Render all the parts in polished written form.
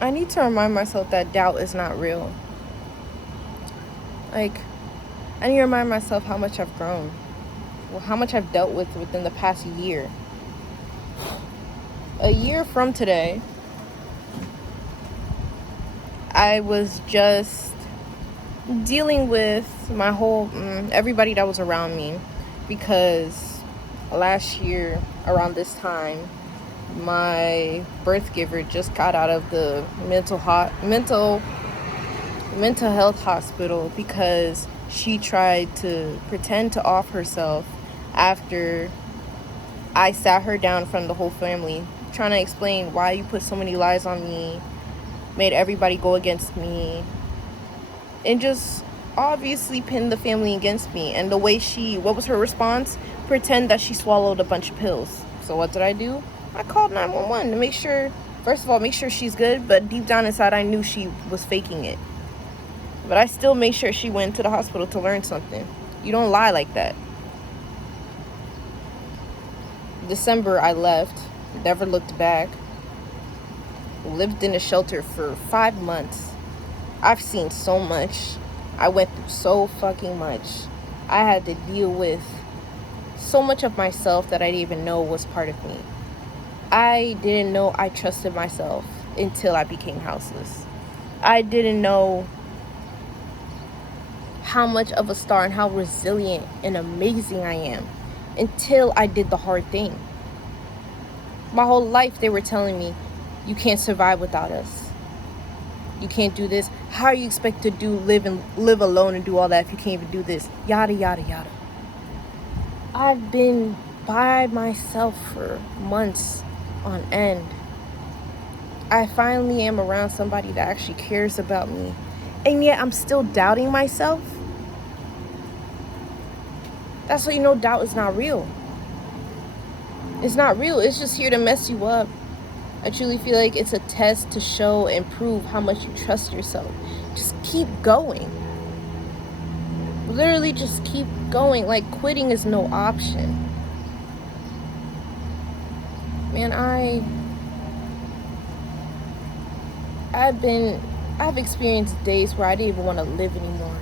I need to remind myself that doubt is not real. Like, I need to remind myself how much I've grown. Well, how much I've dealt with within the past year. A year from today, I was just dealing with my whole everybody that was around me, because last year around this time my birth giver just got out of the mental health hospital because she tried to pretend to off herself after I sat her down in front of the whole family trying to explain why you put so many lies on me, made everybody go against me, and just obviously pinned the family against me. And the way what was her response? Pretend that she swallowed a bunch of pills. So what did I do? I called 911 to make sure, first of all, make sure she's good, but deep down inside I knew she was faking it. But I still made sure she went to the hospital to learn something. You don't lie like that. December I left, never looked back, lived in a shelter for 5 months. I've seen so much. I went through so fucking much. I had to deal with so much of myself that I didn't even know was part of me. I didn't know I trusted myself until I became houseless. I didn't know how much of a star and how resilient and amazing I am until I did the hard thing. My whole life they were telling me, you can't survive without us. You can't do this. How are you expect to live alone and do all that if you can't even do this? Yada, yada, yada. I've been by myself for months on end. I finally am around somebody that actually cares about me. And yet I'm still doubting myself. That's how you know doubt is not real. It's not real. It's just here to mess you up. I truly feel like it's a test to show and prove how much you trust yourself. Just keep going. Literally just keep going. Like, quitting is no option. Man, I've experienced days where I didn't even want to live anymore.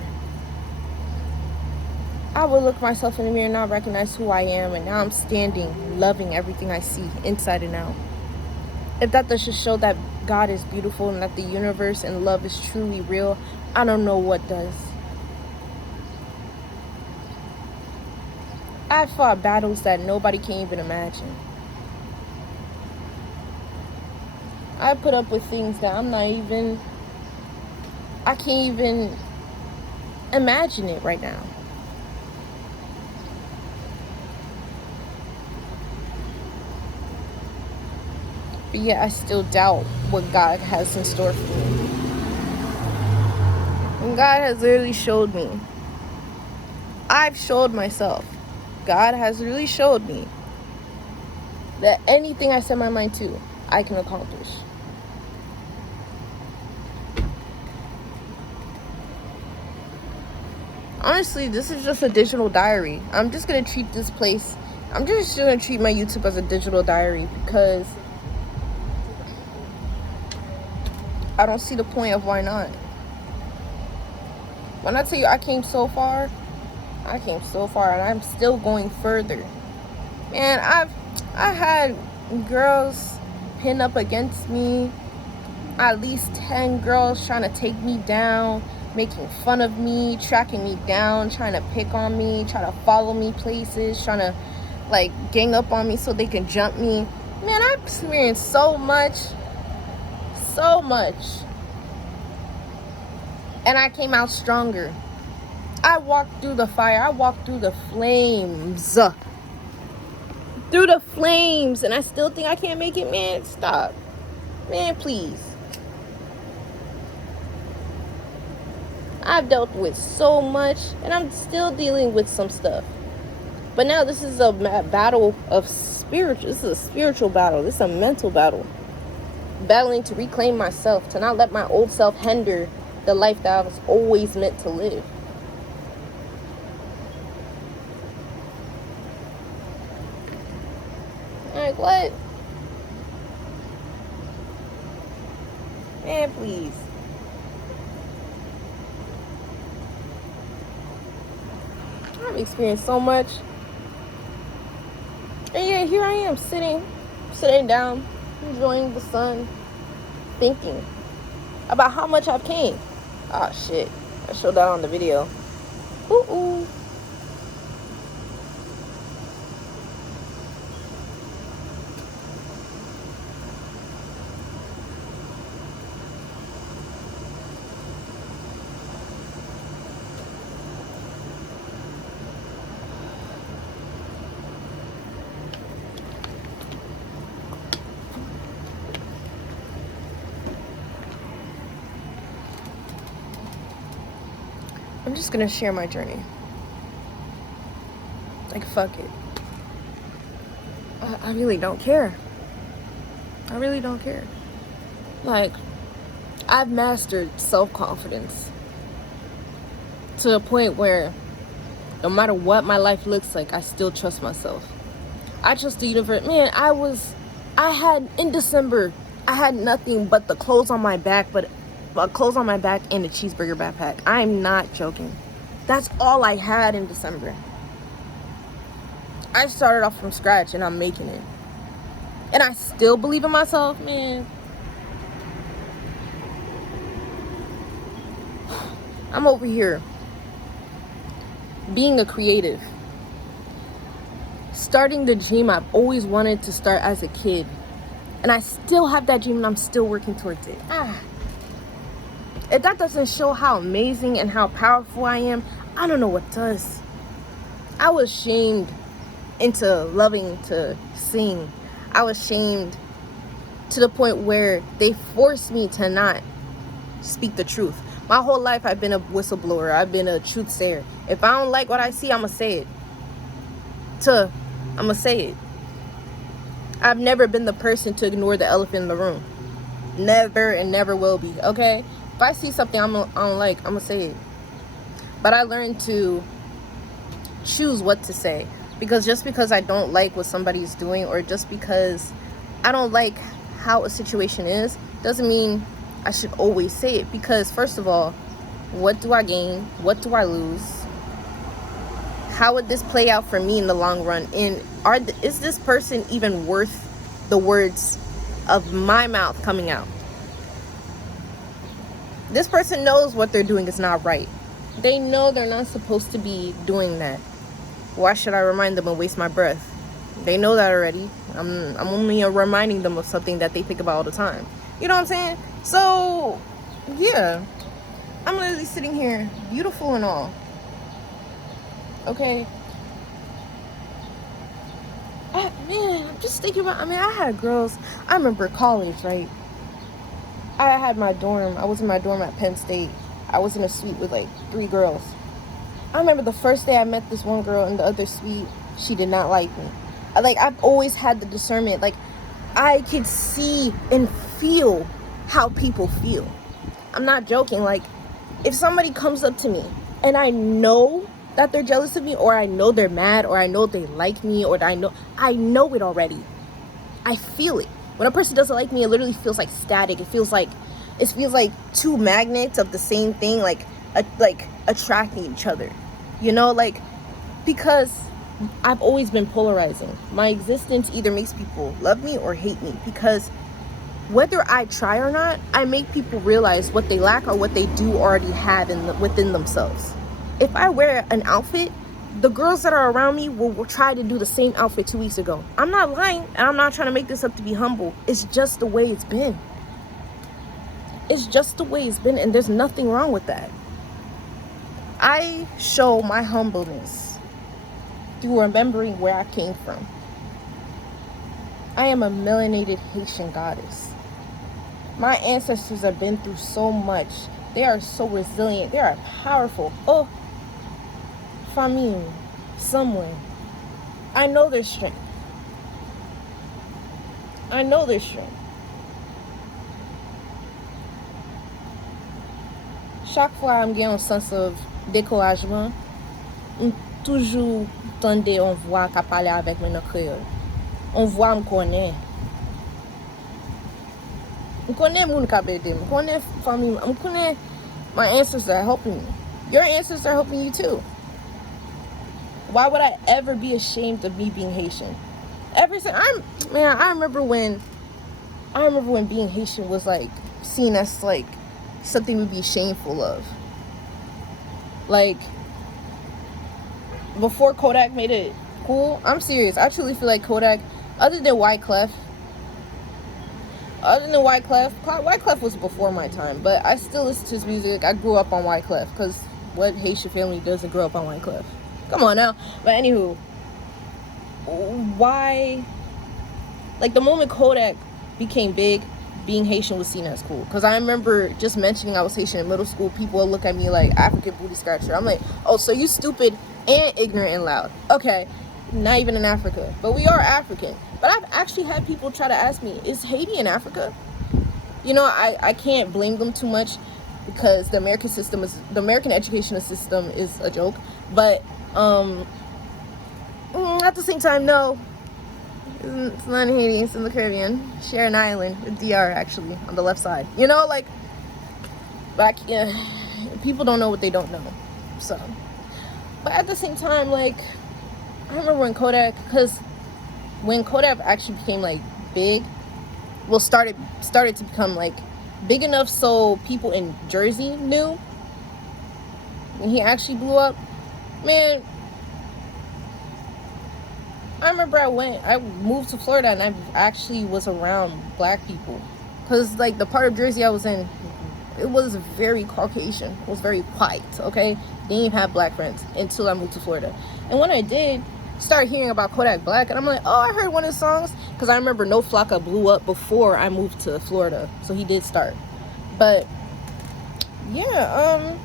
I would look myself in the mirror and not recognize who I am, and now I'm standing, loving everything I see, inside and out. If that does just show that God is beautiful and that the universe and love is truly real, I don't know what does. I fought battles that nobody can even imagine. I put up with things that I can't even imagine it right now. But yet I still doubt what God has in store for me. And God has literally showed me. I've showed myself. God has really showed me that anything I set my mind to, I can accomplish. Honestly, this is just a digital diary. I'm just going to treat this place, I'm just going to treat my YouTube as a digital diary, because I don't see the point of why not. When I tell you I came so far and I'm still going further. Man, I had girls pin up against me, at least 10 girls trying to take me down, making fun of me, tracking me down, trying to pick on me, trying to follow me places, trying to like gang up on me so they can jump me. Man, I've experienced so much. And I came out stronger. I walked through the fire. I walked through the flames. And I still think I can't make it. Man, stop. Man, please. I've dealt with so much, and I'm still dealing with some stuff. But now this is a battle of spiritual. This is a spiritual battle. This is a mental battle. Battling to reclaim myself, to not let my old self hinder the life that I was always meant to live. Like, what? Man, please. I've experienced so much. And yeah, here I am sitting down, enjoying the sun, thinking about how much I've came. Oh shit. I showed that on the video. Ooh. I'm just gonna share my journey. Like, fuck it. I really don't care. I really don't care. Like, I've mastered self-confidence to a point where no matter what my life looks like, I still trust myself. I trust the universe. Man, in December, I had nothing but the clothes on my back, clothes on my back and a cheeseburger backpack. I'm not joking. That's all I had in December. I started off from scratch and I'm making it. And I still believe in myself, man. I'm over here being a creative. Starting the dream I've always wanted to start as a kid. And I still have that dream and I'm still working towards it. If that doesn't show how amazing and how powerful I am, I don't know what does. I was shamed into loving to sing. I was shamed to the point where they forced me to not speak the truth. My whole life I've been a whistleblower. I've been a truth sayer. If I don't like what I see, I'ma say it. I'ma say it. I've never been the person to ignore the elephant in the room. Never and never will be, okay? If I see something I don't like, I'ma say it. But I learned to choose what to say. Because just because I don't like what somebody's doing, or just because I don't like how a situation is, doesn't mean I should always say it. Because first of all, what do I gain? What do I lose? How would this play out for me in the long run? And is this person even worth the words of my mouth coming out? This person knows what they're doing is not right. They know they're not supposed to be doing that. Why should I remind them and waste my breath? They know that already. I'm only reminding them of something that they think about all the time. You know what I'm saying? So, yeah. I'm literally sitting here, beautiful and all. Okay? Man, I'm just thinking about, I had girls. I remember college, right? I had my dorm. I was in my dorm at Penn State. I was in a suite with like 3 girls. I remember the first day I met this one girl in the other suite, she did not like me. I've always had the discernment. Like, I could see and feel how people feel. I'm not joking. Like, if somebody comes up to me and I know that they're jealous of me, or I know they're mad, or I know they like me, or I know it already. I feel it. When a person doesn't like me, it literally feels like static. It feels like two magnets of the same thing, like attracting each other. You know, like, because I've always been polarizing. My existence either makes people love me or hate me, because whether I try or not, I make people realize what they lack or what they do already have within themselves. If I wear an outfit, the girls that are around me will try to do the same outfit 2 weeks ago. I'm not lying, and I'm not trying to make this up to be humble. It's just the way it's been. It's just the way it's been, and there's nothing wrong with that. I show my humbleness through remembering where I came from. I am a melanated Haitian goddess. My ancestors have been through so much. They are so resilient. They are powerful. Oh, famille, somewhere. I know their strength. I know their strength. Chaque fois I'm getting un sense of découragement, toujours tendez on voit qu'à parler avec moi dans créole. On voit me connaît. My ancestors are helping me. Your ancestors are helping you too. Why would I ever be ashamed of me being Haitian? I remember when being Haitian was like seen as like something to be shameful of. Like before Kodak made it cool. I'm serious. I truly feel like Kodak, other than Wyclef was before my time, but I still listen to his music. I grew up on Wyclef, because what Haitian family doesn't grow up on Wyclef? Come on now. But anywho, why, like the moment Kodak became big, being Haitian was seen as cool. Because I remember just mentioning I was Haitian in middle school, people would look at me like African booty scratcher. I'm like, oh, so you stupid and ignorant and loud. Okay, not even in Africa, but we are African. But I've actually had people try to ask me, is Haiti in Africa? You know, I can't blame them too much, because the American educational system is a joke. But at the same time, no, it's not in Haiti, it's in the Caribbean. Share an island with DR, actually, on the left side. You know, like, people don't know what they don't know. So, but at the same time, like, I remember when Kodak actually became like big, well, started to become like big enough so people in Jersey knew, when he actually blew up, man, I remember I moved to Florida, and I actually was around black people, because like the part of Jersey I was in, it was very Caucasian, it was very white, okay? Didn't even have black friends until I moved to Florida. And when I did start hearing about Kodak Black, and I'm like, oh, I heard one of his songs, because I remember No Flocka blew up before I moved to Florida, so he did start. But yeah,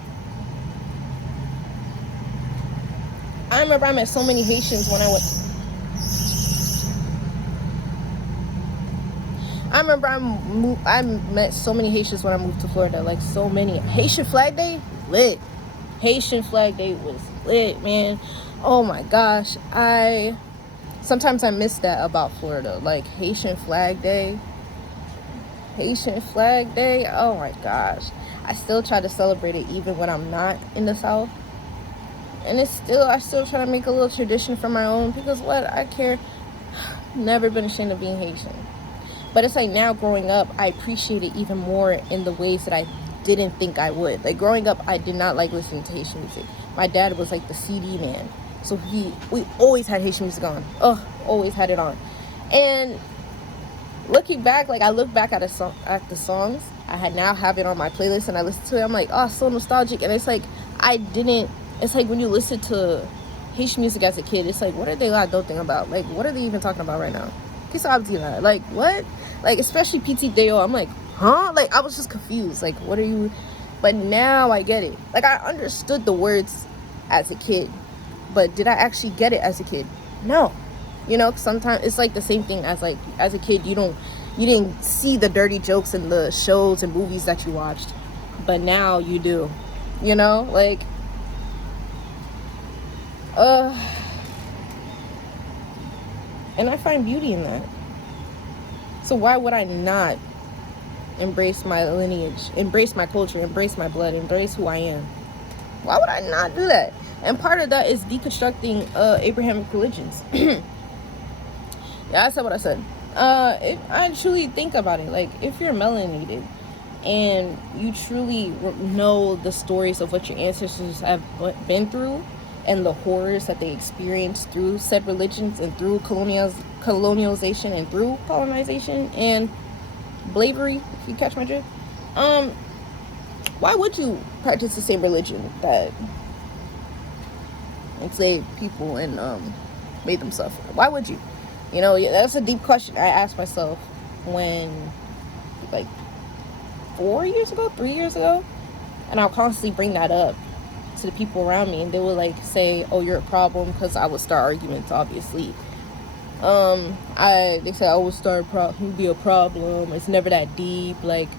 I remember I met so many Haitians when I went. I remember I met so many Haitians when I moved to Florida, like so many. Haitian Flag Day, lit. Haitian Flag Day was lit, man. Oh my gosh, sometimes I miss that about Florida, like Haitian Flag Day. Oh my gosh, I still try to celebrate it even when I'm not in the South, and I still try to make a little tradition for my own, because what I care. Never been ashamed of being Haitian. But it's like now growing up, I appreciate it even more in the ways that I didn't think I would. Like growing up, I did not like listening to Haitian music. My dad was like the CD man, so we always had Haitian music on. Always had it on. And looking back, like I look back at the songs, now have it on my playlist, and I listen to it. I'm like, oh, so nostalgic. And it's like it's like when you listen to Haitian music as a kid, it's like, what are they adulting about? Like, what are they even talking about right now? Like, what? Like, especially PT Deo, I'm like, huh? Like, I was just confused. Like, what are you? But now I get it. Like, I understood the words as a kid, but did I actually get it as a kid? No. You know, sometimes it's like the same thing as like, as a kid, you didn't see the dirty jokes in the shows and movies that you watched, but now you do. You know, like, and I find beauty in that. So why would I not embrace my lineage, embrace my culture, embrace my blood, embrace who I am? Why would I not do that? And part of that is deconstructing Abrahamic religions. Yeah, I said what I said. I truly think about it. Like, if you're melanated and you truly know the stories of what your ancestors have been through, and the horrors that they experienced through said religions, and through colonialization, and through colonization and slavery, if you catch my drift, why would you practice the same religion that enslaved people and made them suffer? Why would you? You know, that's a deep question I asked myself when, like, 3 years ago, and I'll constantly bring that up to the people around me, and they will like say, oh, you're a problem, because I would start arguments, obviously. They say I would start be a problem, it's never that deep, like,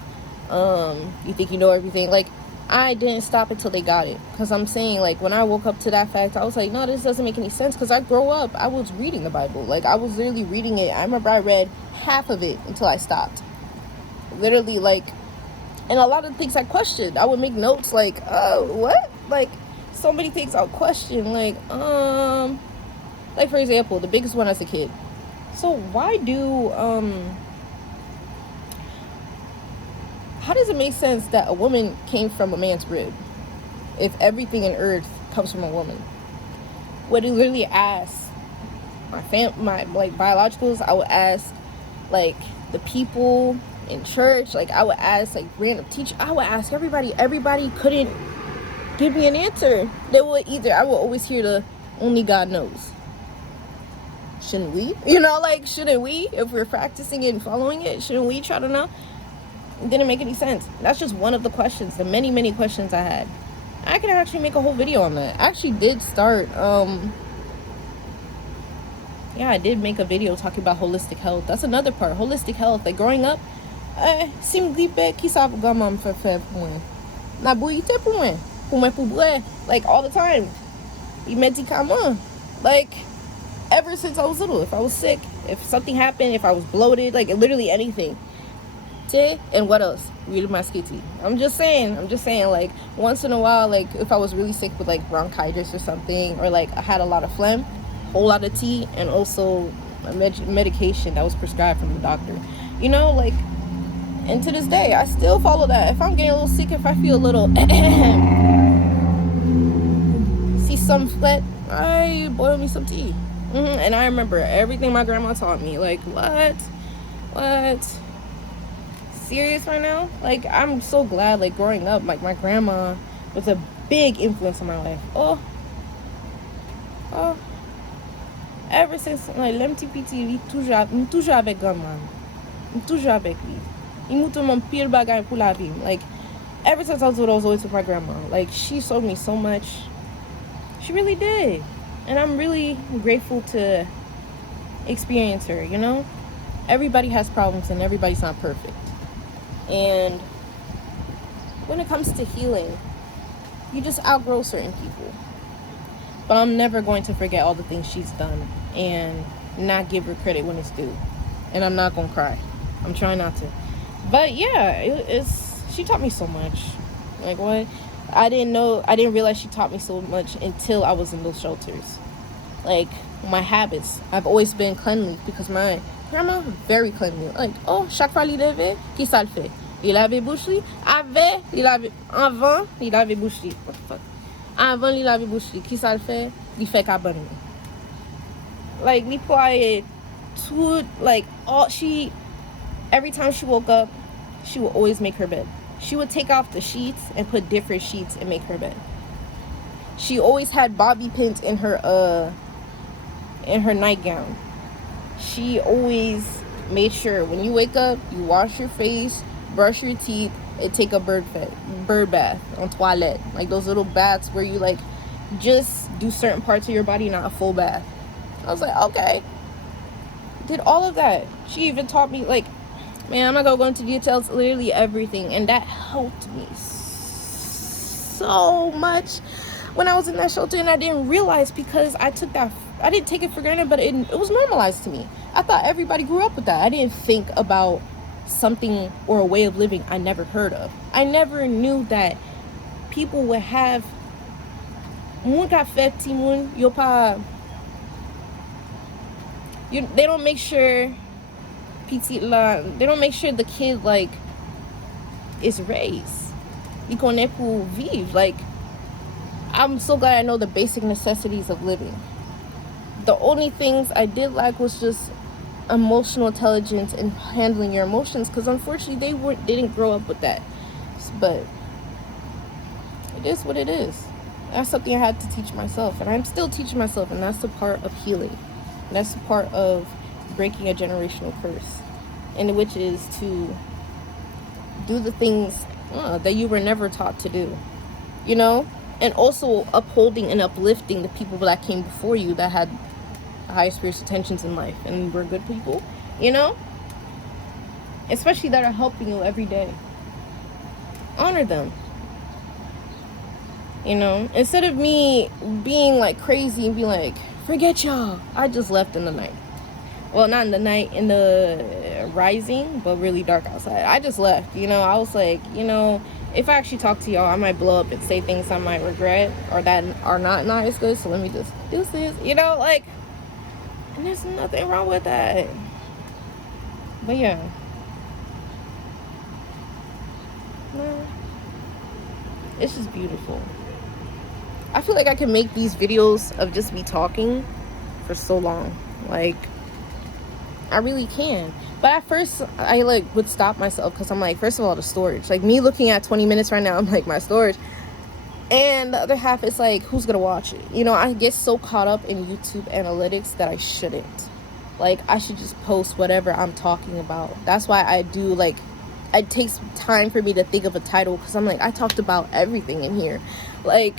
you think you know everything. Like, I didn't stop until they got it, because I'm saying, like, when I woke up to that fact, I was like, no, this doesn't make any sense, because I was reading the Bible, like, I was literally reading it. I remember I read half of it until I stopped. literally, like, and a lot of things I questioned. I would make notes like, oh, what? Like, so many things I'll question. Like for example, the biggest one as a kid. So why do, how does it make sense that a woman came from a man's rib if everything in earth comes from a woman? Would literally ask my like biologicals. I would ask like the people in church. Like I would ask like random teacher. I would ask everybody. Everybody couldn't give me an answer. They would either, I would always hear the only God knows. Shouldn't we? You know, like, shouldn't we, if we're practicing it and following it, shouldn't we try to know? It didn't make any sense. That's just one of the questions, the many, many questions I had. I could actually make a whole video on that. I actually did start, I did make a video talking about holistic health. That's another part, holistic health. Like, growing up, si m gripe, ki sa gaman fe pou mwen? Na bouite pou mwen? Pou mwen pou bre? Like, all the time. I medicament. Like, ever since I was little, if I was sick, if something happened, if I was bloated, like literally anything. And what else? Read my skitty. I'm just saying, like once in a while, like if I was really sick with like bronchitis or something, or like I had a lot of phlegm, whole lot of tea, and also a medication that was prescribed from the doctor. You know, like, and to this day, I still follow that. If I'm getting a little sick, if I feel a little see some flat, I boil me some tea. And I remember everything my grandma taught me. Like, what? Serious right now? Like, I'm so glad, like, growing up, like, my grandma was a big influence on my life. Oh. Ever since, like, lem ti piti, li toujou avek grandma. Toujou avek li. I moutou mon pil bagay pou la vi. Like, ever since I was little, I was always with my grandma. Like, she showed me so much. She really did. And I'm really grateful to experience her, you know? Everybody has problems and everybody's not perfect. And when it comes to healing, you just outgrow certain people. But I'm never going to forget all the things she's done and not give her credit when it's due. And I'm not going to cry. I'm trying not to. But yeah, she taught me so much. Like, what? I didn't realize she taught me so much until I was in those shelters. Like, my habits. I've always been cleanly because my grandma was very cleanly. Like, oh, chaque fois li leve, qui ça le fait? Il lave bouche li? Avant, il lave bouche li. What the fuck? Avant, il lave bouche li. Qui ça le fait? Il fait cabane. Like, li poye tout, like, every time she woke up, she would always make her bed. She would take off the sheets and put different sheets and make her bed. She always had bobby pins in her nightgown. She always made sure when you wake up, you wash your face, brush your teeth, and take a bird bath on toilette. Like those little baths where you like just do certain parts of your body, not a full bath. I was like, okay. Did all of that. She even taught me, like, man, I'm not gonna go into details, literally everything. And that helped me so much when I was in that shelter. And I didn't realize because I didn't take it for granted, but it was normalized to me. I thought everybody grew up with that. I didn't think about something or a way of living I never heard of. I never knew that people would have they don't make sure they don't make sure the kid like is raised. Like, I'm so glad I know the basic necessities of living. The only things I did lack was just emotional intelligence and handling your emotions, because unfortunately they didn't grow up with that. But it is what it is. That's something I had to teach myself, and I'm still teaching myself, and that's the part of healing. And that's the part of breaking a generational curse, and which is to do the things that you were never taught to do, you know, and also upholding and uplifting the people that came before you that had high spiritual tensions in life and were good people, you know, especially that are helping you every day. Honor them, you know, instead of me being like crazy and be like, forget y'all, I just left in the night. Well, not in the night, in the rising, but really dark outside. I just left. I was like, if I actually talk to y'all, I might blow up and say things I might regret or that are not nice good. So let me just do this, like, and there's nothing wrong with that. But yeah. No, it's just beautiful. I feel like I can make these videos of just me talking for so long. Like, I really can. But at first, I like would stop myself because I'm like, first of all, the storage. Like, me looking at 20 minutes right now, I'm like, my storage. And the other half is like, who's gonna watch it? I get so caught up in YouTube analytics that I shouldn't. Like, I should just post whatever I'm talking about. That's why I do, like, it takes time for me to think of a title because I'm like, I talked about everything in here. Like,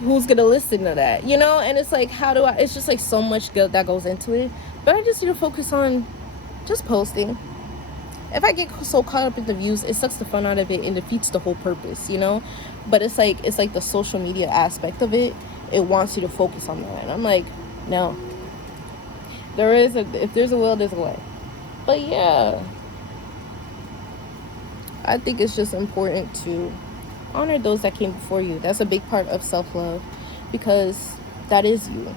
who's gonna listen to that? And it's like, it's just like so much good that goes into it. But I just need to focus on just posting. If I get so caught up in the views, it sucks the fun out of it and defeats the whole purpose, But it's like the social media aspect of it. It wants you to focus on that. And I'm like, no. If there's a will, there's a way. But yeah, I think it's just important to honor those that came before you. That's a big part of self-love because that is you.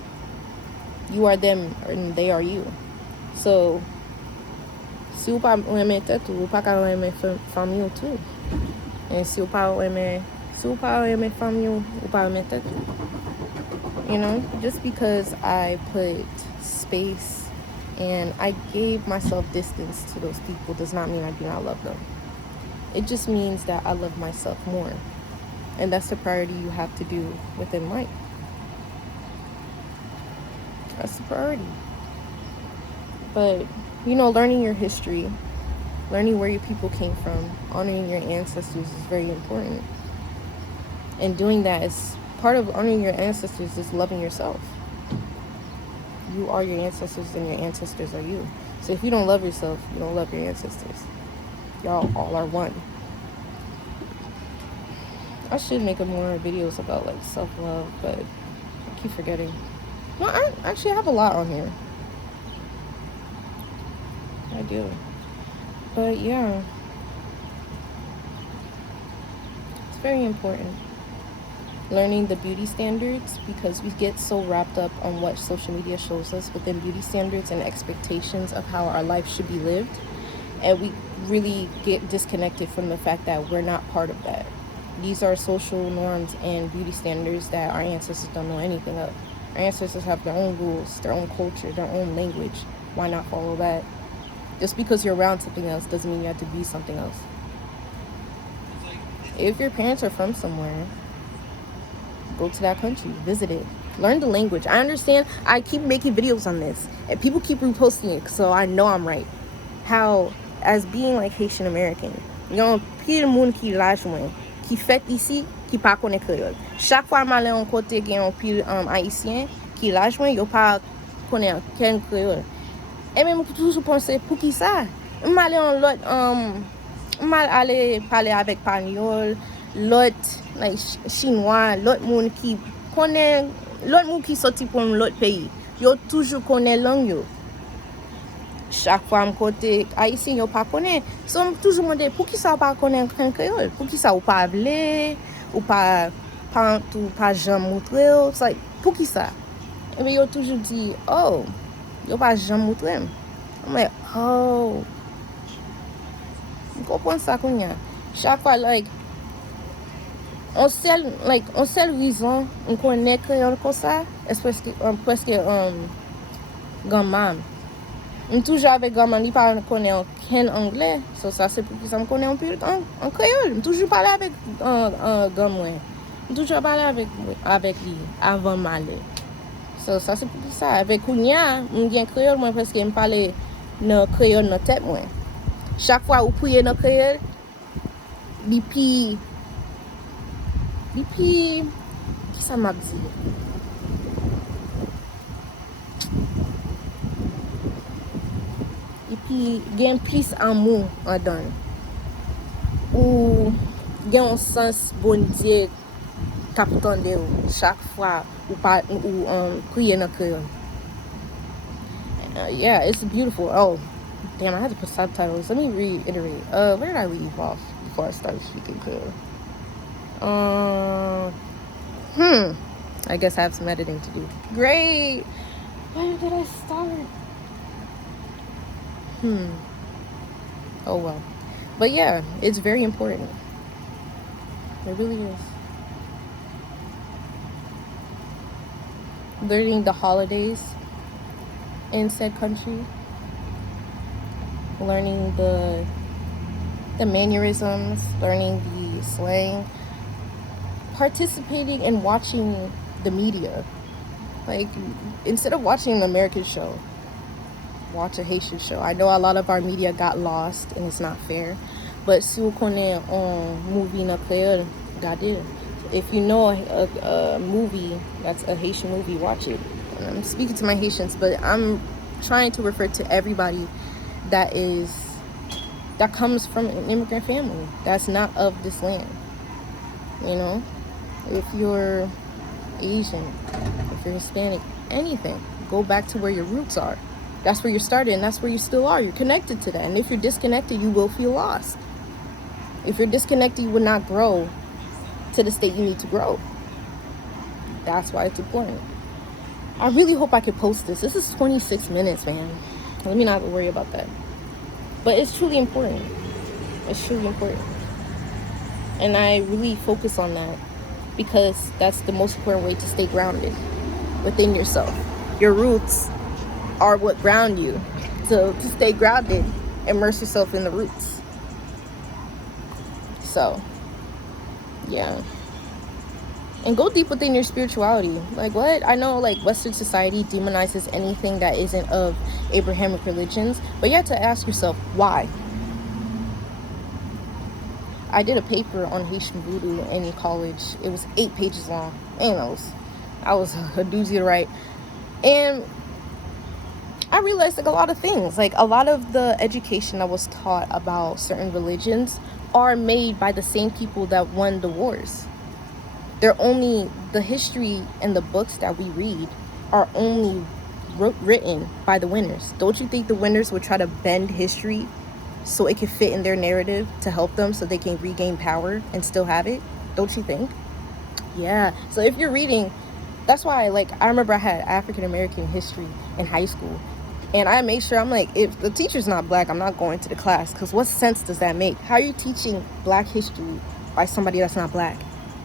You are them and they are you. So, si ou pa reme tèt ou pa ka reme fam yo too. And si ou pa reme fam yo, ou pa reme tèt. Just because I put space and I gave myself distance to those people does not mean I do not love them. It just means that I love myself more. And that's the priority you have to do within life. That's the priority. But, learning your history, learning where your people came from, honoring your ancestors is very important. And doing that is part of honoring your ancestors is loving yourself. You are your ancestors and your ancestors are you. So if you don't love yourself, you don't love your ancestors. Y'all all are one. I should make more videos about like self-love, but I keep forgetting. Well, I actually have a lot on here. I do. But yeah, it's very important. Learning the beauty standards because we get so wrapped up on what social media shows us within beauty standards and expectations of how our life should be lived. And we really get disconnected from the fact that we're not part of that. These are social norms and beauty standards that our ancestors don't know anything of. Our ancestors have their own rules, their own culture, their own language. Why not follow that? Just because you're around something else doesn't mean you have to be something else. If your parents are from somewhere, go to that country, visit it, learn the language. I understand. I keep making videos on this, and people keep reposting it, so I know I'm right. How, as being like Haitian American, pile moun ki lajwen, ki fet isi, ki pa konen Creole. Chaque fois ma le an kote gen yon pile Haitien ki lajwen, yo pa konen ken Creole. Et même toujours penser pour qui ça? M'aller en l'autre aller parler avec espagnol, l'autre like chinois, l'autre monde qui connaît l'autre monde qui sorti pour l'autre pays. Yo toujours connaît langue yo. Chaque fois côté haïtien yo pas connaît. So toujours demander pour qui ça pas connaît créole? Pour qui ça ou pas parler ou pas jamais montrer? C'est like pour qui ça? Et bien yo toujours dit oh yo pas jamais montré. I'm like, oh. Je comprends ça qu'on y a. Chaque fois, like, on seule raison, on connaît créole comme ça, est presque grand-mame. On toujours avec grand-mame, il parle connaît aucun anglais. So ça c'est pour que ça me connaît un peu en créole. On toujours parler avec grand-mère. On toujours parler avec lui avant m'aller. So, ça c'est pour ça. Avec Kounia, on vient créole, moi parce qu'il me parlait dans créole dans tête moi. Chaque fois où prier dans créole, depuis qui ça m'a dit? Et puis gain plus amour en donne. Ou gain un sens bon Dieu capitaine chaque fois ou prier dans créole. Yeah, it's beautiful. Oh, damn, I had to put subtitles. Let me reiterate. Where did I leave off before I started speaking? Uh, I guess I have some editing to do. Great. Where did I start? Oh well. But yeah, it's very important. It really is. Learning the holidays in said country. Learning the mannerisms, learning the slang, participating in watching the media. Like, instead of watching an American show, watch a Haitian show. I know a lot of our media got lost and it's not fair, but si vous connaissez un movie na créole, regardez. If you know a movie that's a Haitian movie, watch it. I'm speaking to my Haitians, but I'm trying to refer to everybody that comes from an immigrant family that's not of this land. You know, if you're Asian, if you're Hispanic, anything, go back to where your roots are. That's where you started, and that's where you still are. You're connected to that. And if you're disconnected, you will feel lost. If you're disconnected, you will not grow to the state you need to grow. That's why it's important. I really hope I could post this. This is 26 minutes, man. Let me not worry about that. But it's truly important. It's truly important. And I really focus on that because that's the most important way to stay grounded within yourself. Your roots are what ground you. So to stay grounded, immerse yourself in the roots. So, yeah. And go deep within your spirituality. Like, what? I know, like, Western society demonizes anything that isn't of Abrahamic religions, but you have to ask yourself, why? I did a paper on Haitian voodoo in college. It was 8 pages long. And I was a doozy to write. And I realized, like, a lot of things. Like, a lot of the education that was taught about certain religions are made by the same people that won the wars. They're only, the history and the books that we read are only written by the winners. Don't you think the winners would try to bend history so it can fit in their narrative to help them so they can regain power and still have it? Don't you think? Yeah. So if you're reading, that's why, like, I remember I had African American history in high school, and I made sure, I'm like, if the teacher's not black, I'm not going to the class, because what sense does that make? How are you teaching black history by somebody that's not black?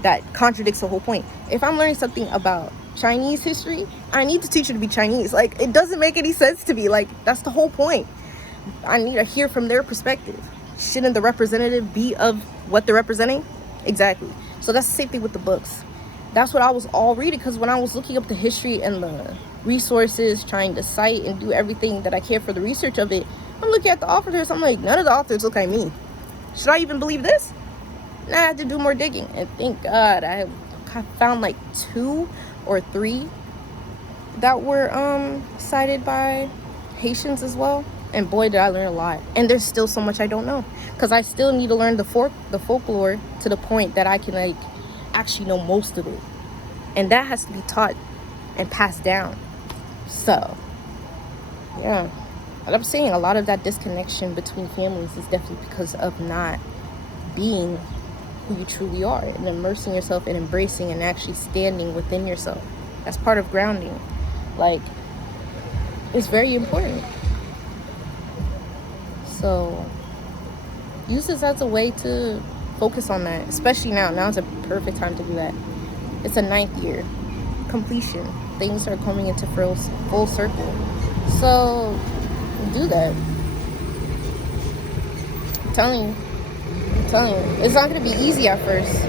That contradicts the whole point. If I'm learning something about Chinese history, I need the teacher to be Chinese. Like, it doesn't make any sense to me. Like, that's the whole point. I need to hear from their perspective. Shouldn't the representative be of what they're representing? Exactly. So that's the same thing with the books. That's what I was all reading, because when I was looking up the history and the resources, trying to cite and do everything that I can for the research of it, I'm looking at the authors. I'm like, none of the authors look like me. Should I even believe this? Nah, I had to do more digging. And thank God I found like 2 or 3 that were cited by Haitians as well. And boy, did I learn a lot. And there's still so much I don't know, because I still need to learn the folklore to the point that I can, like, actually know most of it. And that has to be taught and passed down. So, yeah. But I'm saying a lot of that disconnection between families is definitely because of not being who you truly are and immersing yourself and embracing and actually standing within yourself. That's part of grounding. Like, it's very important. So use this as a way to focus on that, especially now. Now is a perfect time to do that. It's a 9th year completion. Things are coming into full circle. So do that. I'm telling you. It's not going to be easy at first,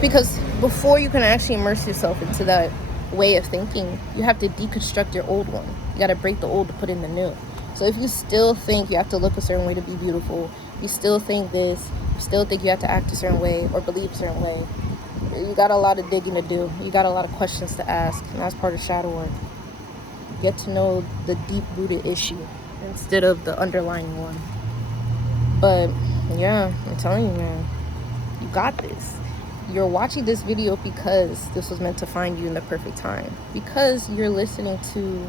because before you can actually immerse yourself into that way of thinking, you have to deconstruct your old one. You got to break the old to put in the new. So if you still think you have to look a certain way to be beautiful, you still think this, you still think you have to act a certain way or believe a certain way, you got a lot of digging to do. You got a lot of questions to ask, and that's part of shadow work. Get to know the deep-rooted issue instead of the underlying one. But yeah, I'm telling you, man, you got this. You're watching this video because this was meant to find you in the perfect time, because you're listening to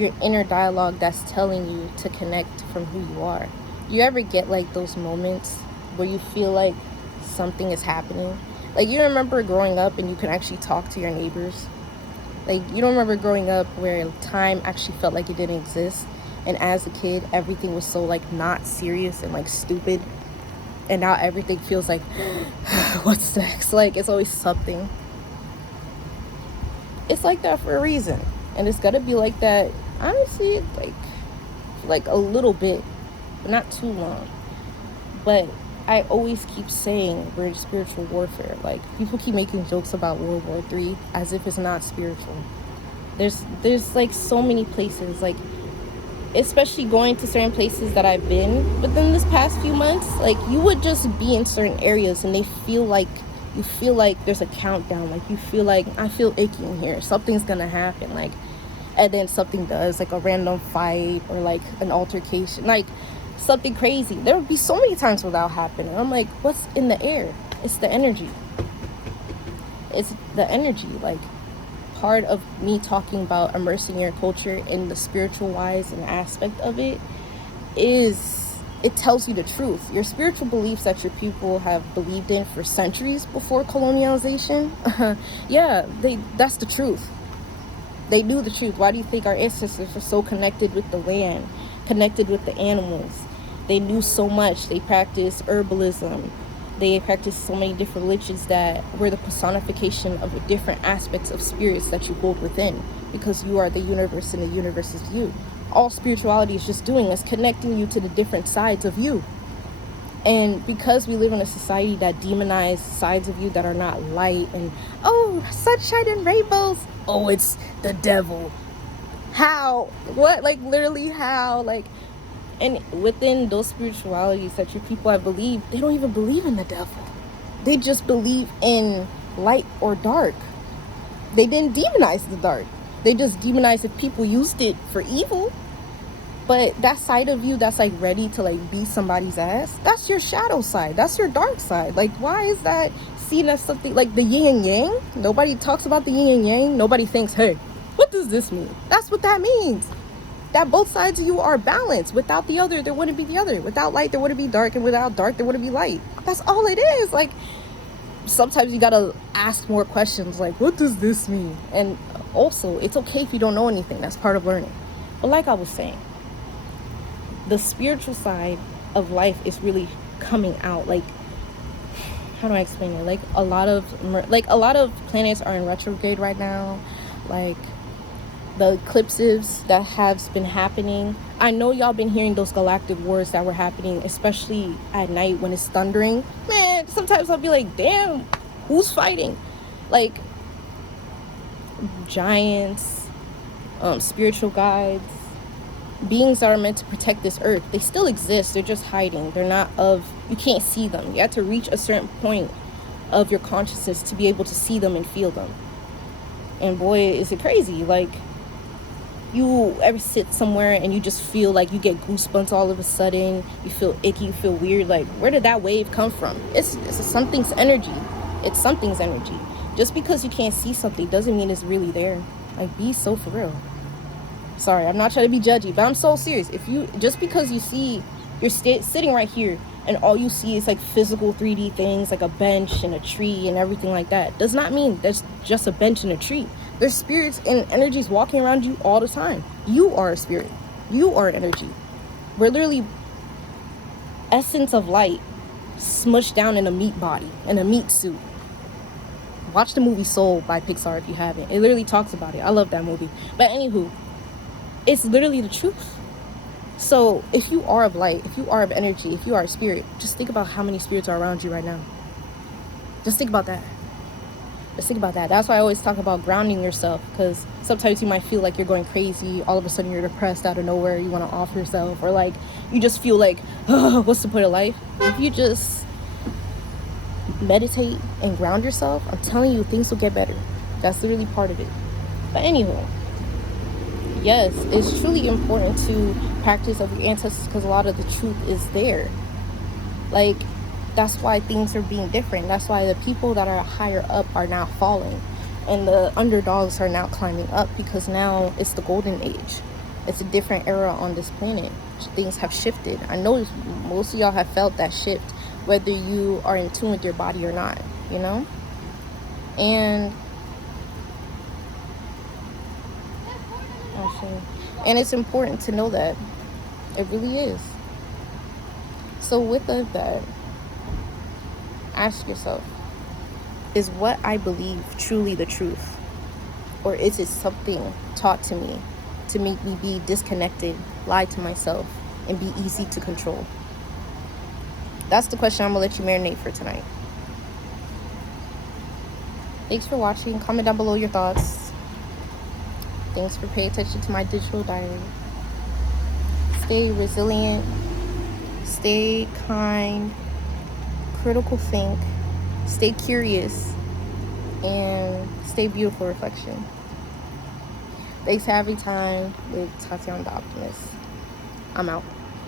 your inner dialogue that's telling you to connect from who you are. You ever get like those moments where you feel like something is happening? Like, you remember growing up and you can actually talk to your neighbors? Like, you don't remember growing up where time actually felt like it didn't exist, and as a kid everything was so like not serious and like stupid, and now everything feels like what's next? Like, it's always something. It's like that for a reason, and it's gotta be like that, honestly, like a little bit, but not too long. But I always keep saying we're in spiritual warfare. Like, people keep making jokes about World War III as if it's not spiritual. There's like so many places, like, especially going to certain places that I've been within this past few months, like, you would just be in certain areas and you feel like there's a countdown. Like, you feel like, I feel icky in here, something's gonna happen, like, and then something does, like a random fight or like an altercation, like something crazy. There would be so many times where that'll happen, and I'm like, what's in the air? It's the energy. It's the energy. Like, part of me talking about immersing your culture in the spiritual wise and aspect of it is, it tells you the truth. Your spiritual beliefs that your people have believed in for centuries before colonialization, yeah, that's the truth. They knew the truth. Why do you think our ancestors are so connected with the land, connected with the animals? They knew so much. They practiced herbalism. They practiced so many different religions that were the personification of the different aspects of spirits that you hold within, because you are the universe and the universe is you. All spirituality is just doing is connecting you to the different sides of you. And because we live in a society that demonizes sides of you that are not light, and, oh, sunshine and rainbows, oh, it's the devil. How? What? Like, literally how? Like, and within those spiritualities that your people have believed, they don't even believe in the devil. They just believe in light or dark. They didn't demonize the dark. They just demonized if people used it for evil. But that side of you that's like ready to like beat somebody's ass, that's your shadow side. That's your dark side. Like, why is that seen as something like the yin and yang? Nobody talks about the yin and yang. Nobody thinks, hey, what does this mean? That's what that means. That both sides of you are balanced. Without the other, there wouldn't be the other. Without light, there wouldn't be dark. And without dark, there wouldn't be light. That's all it is. Like, sometimes you gotta ask more questions, like, what does this mean? And also, it's okay if you don't know anything. That's part of learning. But like I was saying, the spiritual side of life is really coming out. Like, how do I explain it? Like, a lot of planets are in retrograde right now. Like, the eclipses that have been happening, I know y'all been hearing those galactic wars that were happening, especially at night when it's thundering. Man, sometimes I'll be like, damn, who's fighting? Like, giants, spiritual guides, beings that are meant to protect this earth, they still exist. They're just hiding. They're not you can't see them. You have to reach a certain point of your consciousness to be able to see them and feel them. And boy, is it crazy. Like, you ever sit somewhere and you just feel like you get goosebumps all of a sudden, you feel icky, you feel weird, like, where did that wave come from? It's something's energy. It's something's energy. Just because you can't see something doesn't mean it's really there. Like, be so for real. Sorry, I'm not trying to be judgy, but I'm so serious. Just because you see, you're sitting right here and all you see is like physical 3D things, like a bench and a tree and everything like that, does not mean there's just a bench and a tree. There's spirits and energies walking around you all the time. You are a spirit. You are energy. We're literally essence of light smushed down in a meat body, in a meat suit. Watch the movie Soul by Pixar if you haven't. It literally talks about it. I love that movie. But anywho, it's literally the truth. So if you are of light, if you are of energy, if you are a spirit, just think about how many spirits are around you right now. Just think about that. Just think about that. That's why I always talk about grounding yourself, because sometimes you might feel like you're going crazy. All of a sudden you're depressed out of nowhere. You want to off yourself, or like you just feel like, oh, what's the point of life? If you just meditate and ground yourself, I'm telling you, things will get better. That's literally part of it. But anyway, yes, it's truly important to practice of your ancestors, because a lot of the truth is there. Like, that's why things are being different. That's why the people that are higher up are now falling, and the underdogs are now climbing up, because now it's the golden age. It's a different era on this planet. Things have shifted. I know most of y'all have felt that shift, whether you are in tune with your body or not, you know? And it's important to know that. It really is. So with that, ask yourself, is what I believe truly the truth? Or is it something taught to me to make me be disconnected, lie to myself, and be easy to control? That's the question I'm going to let you marinate for tonight. Thanks for watching. Comment down below your thoughts. Thanks for paying attention to my digital diary. Stay resilient. Stay kind. Critical think. Stay curious. And stay beautiful reflection. Thanks for having time with Tatiana the Optimist. I'm out.